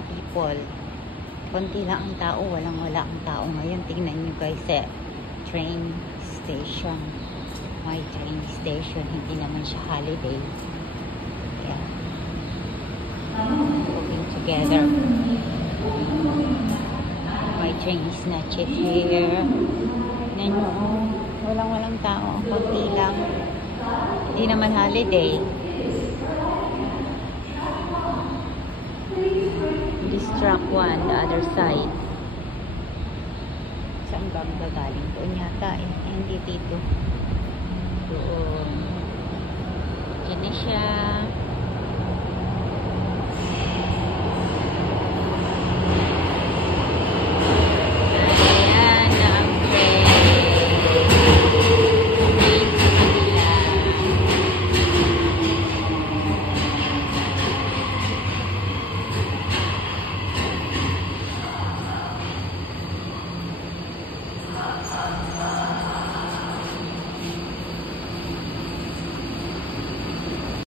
no people. Konti lang ang tao, wala ang tao ngayon. Tingnan nyo guys, train station. My train station, hindi naman siya holiday. Yeah. Moving together. My train is not yet here. Tingnan nyo, walang tao. Konti lang. Hindi naman holiday. This track one, the other side. Saan ba magagaling? Doon yata eh. Hindi dito. Doon. Diyan na siya.